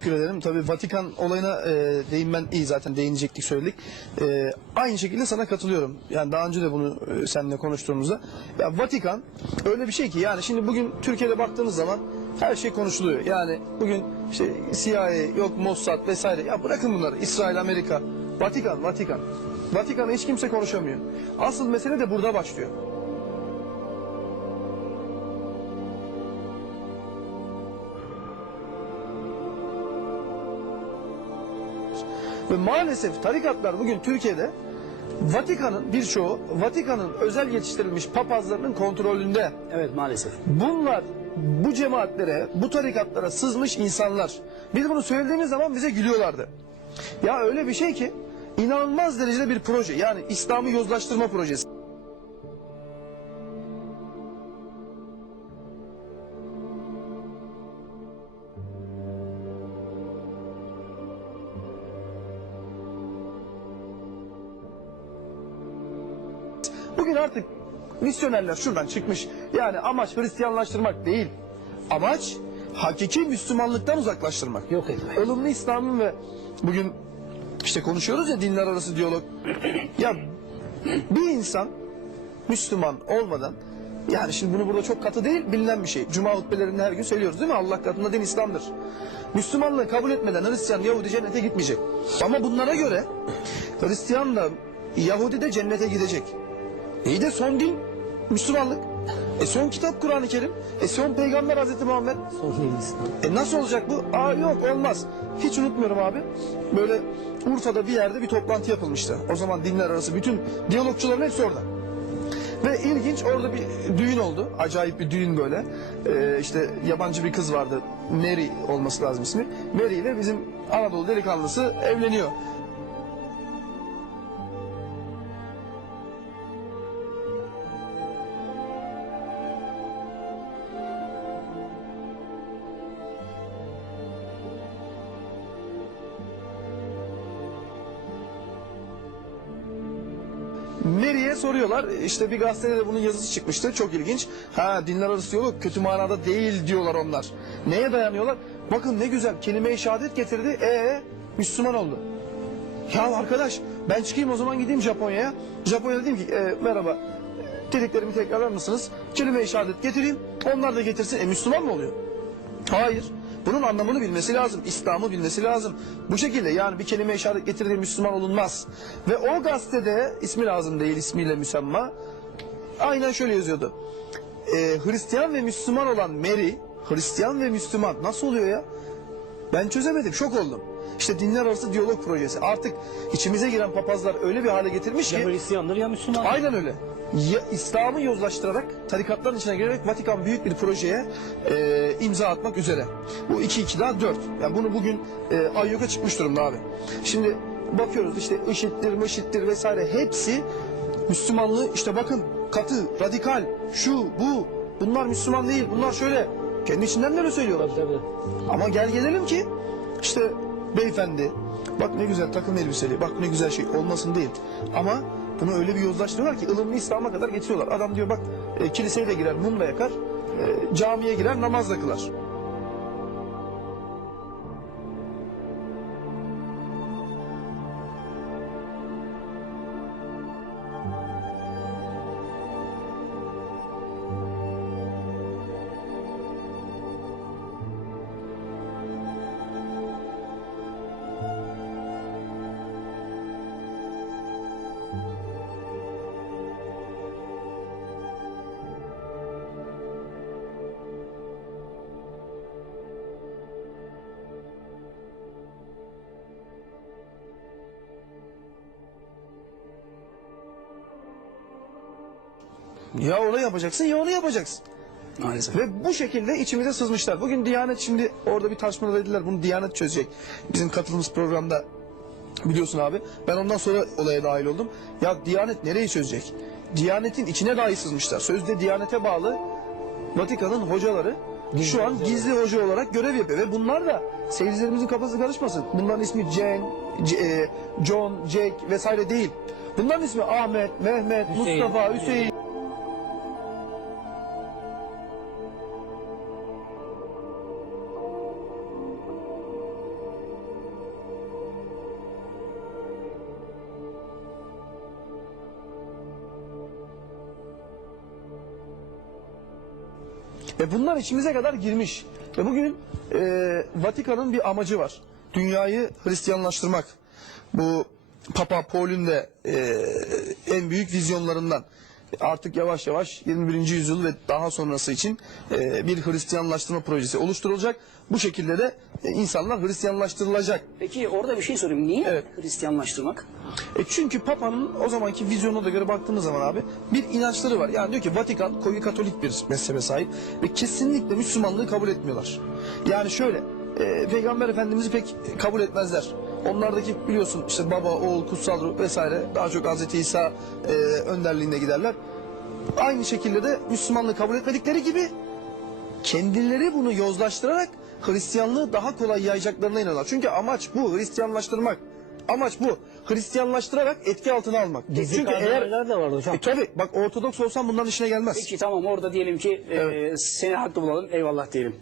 Teşekkür ederim. Tabii Vatikan olayına e, değinmen iyi zaten değinecektik söyledik. E, aynı şekilde sana katılıyorum. Yani daha önce de bunu e, seninle konuştuğumuzda. Ya Vatikan öyle bir şey ki yani şimdi bugün Türkiye'de baktığınız zaman her şey konuşuluyor. Yani bugün işte CIA yok Mossad vesaire. Ya bırakın bunları. İsrail, Amerika. Vatikan, Vatikan. Vatikan'a hiç kimse konuşamıyor. Asıl mesele de burada başlıyor. Ve maalesef tarikatlar bugün Türkiye'de Vatikan'ın birçoğu Vatikan'ın özel yetiştirilmiş papazlarının kontrolünde. Evet maalesef. Bunlar bu cemaatlere, bu tarikatlara sızmış insanlar. Biz bunu söylediğimiz zaman bize gülüyorlardı. Ya öyle bir şey ki inanılmaz derecede bir proje. Yani İslam'ı yozlaştırma projesi. Artık misyonerler şuradan çıkmış. Yani amaç Hristiyanlaştırmak değil. Amaç hakiki Müslümanlıktan uzaklaştırmak. Yok etmek. Ilımlı İslam'ın ve bugün işte konuşuyoruz ya dinler arası diyalog. Ya bir insan Müslüman olmadan yani şimdi bunu burada çok katı değil bilinen bir şey. Cuma hutbelerinde her gün söylüyoruz değil mi? Allah katında din İslam'dır. Müslümanlığı kabul etmeden Hristiyan, Yahudi cennete gitmeyecek. Ama bunlara göre Hristiyan da Yahudi de cennete gidecek. İyi de son din Müslümanlık. E son kitap Kur'an-ı Kerim. E son peygamber Hazreti Muhammed. Sahih İslam. E nasıl olacak bu? Aa yok olmaz. Hiç unutmuyorum abi. Böyle Urfa'da bir yerde bir toplantı yapılmıştı. O zaman dinler arası bütün diyalogçuların hepsi orada. Ve ilginç orada bir düğün oldu. Acayip bir düğün böyle. Ee, işte yabancı bir kız vardı. Mary olması lazım ismi. Mary ile bizim Anadolu delikanlısı evleniyor. Mary'e soruyorlar. İşte bir gazetede de bunun yazısı çıkmıştı. Çok ilginç. Ha dinler arası diyalog kötü manada değil diyorlar onlar. Neye dayanıyorlar? Bakın ne güzel kelime-i şehadet getirdi. E Müslüman oldu. Ya arkadaş ben çıkayım o zaman gideyim Japonya'ya. Japonya'da diyeyim ki e, merhaba dediklerimi tekrarlar mısınız? Kelime-i şehadet getireyim. Onlar da getirsin. E Müslüman mı oluyor? Hayır. Bunun anlamını bilmesi lazım. İslam'ı bilmesi lazım. Bu şekilde yani bir kelime işaret getirdiği Müslüman olunmaz. Ve o gazetede ismi lazım değil ismiyle müsemma. Aynen şöyle yazıyordu. Ee, Hristiyan ve Müslüman olan Mary, Hristiyan ve Müslüman nasıl oluyor ya? Ben çözemedim, şok oldum. İşte dinler arası diyalog projesi. Artık içimize giren papazlar öyle bir hale getirmiş Ya ki... Hristiyandır ya Müslüman. Aynen öyle. Ya, İslam'ı yozlaştırarak tarikatların içine girerek Vatikan büyük bir projeye e, imza atmak üzere. Bu 2 2 daha 4. Yani bunu bugün e, ayyuka çıkmış durumda abi. Şimdi bakıyoruz işte IŞİD'dir, MIŞİD'dir vesaire hepsi Müslümanlığı işte bakın katı, radikal, şu, bu. Bunlar Müslüman değil, bunlar şöyle. Kendi içinden de öyle söylüyorlar. Tabii. Ama gel gelelim ki işte beyefendi bak ne güzel takım elbiseli bak ne güzel şey olmasın değil. Ama bunu öyle bir yozlaştırıyorlar ki ılımlı İslam'a kadar getiriyorlar. Adam diyor bak e, kiliseye de girer mum da yakar e, camiye girer namaz da kılar. Ya onu yapacaksın ya onu yapacaksın. Maalesef. Ve bu şekilde içimize sızmışlar. Bugün Diyanet şimdi orada bir tartışmada dediler bunu Diyanet çözecek. Bizim katıldığımız programda biliyorsun abi. Ben ondan sonra olaya dahil oldum. Ya Diyanet nereyi çözecek? Diyanet'in içine dahi sızmışlar. Sözde Diyanet'e bağlı Vatikan'ın hocaları şu an gizli hoca olarak görev yapıyor. Ve bunlar da seyircilerimizin kafası karışmasın. Bunların ismi Jen, C- e, John, Jack vesaire değil. Bunların ismi Ahmet, Mehmet, Hüseyin. Mustafa, Hüseyin. E bunlar içimize kadar girmiş. Ve bugün e, Vatikan'ın bir amacı var. Dünyayı Hristiyanlaştırmak. Bu Papa Paul'ün de e, en büyük vizyonlarından. Artık yavaş yavaş 21. yüzyıl ve daha sonrası için e, bir Hristiyanlaştırma projesi oluşturulacak. Bu şekilde de e, insanlar Hristiyanlaştırılacak. Peki orada bir şey sorayım. Niye Evet. Hristiyanlaştırmak? E çünkü Papa'nın o zamanki vizyonuna da göre baktığımız zaman abi bir inançları var. Yani diyor ki Vatikan koyu katolik bir mezhebe sahip ve kesinlikle Müslümanlığı kabul etmiyorlar. Yani şöyle e, Peygamber Efendimiz'i pek kabul etmezler. Onlardaki biliyorsun işte baba, oğul, kutsal ruh vesaire daha çok Hazreti İsa e, önderliğinde giderler. Aynı şekilde de Müslümanlığı kabul etmedikleri gibi kendileri bunu yozlaştırarak Hristiyanlığı daha kolay yayacaklarına inanıyorlar. Çünkü amaç bu Hristiyanlaştırmak. Amaç bu. Hristiyanlaştırarak etki altına almak. Gizli Çünkü eğer kardinaller de var hocam. e, tabii bak Ortodoks olsan bunların işine gelmez. Peki tamam orada diyelim ki e, seni haklı bulalım eyvallah diyelim.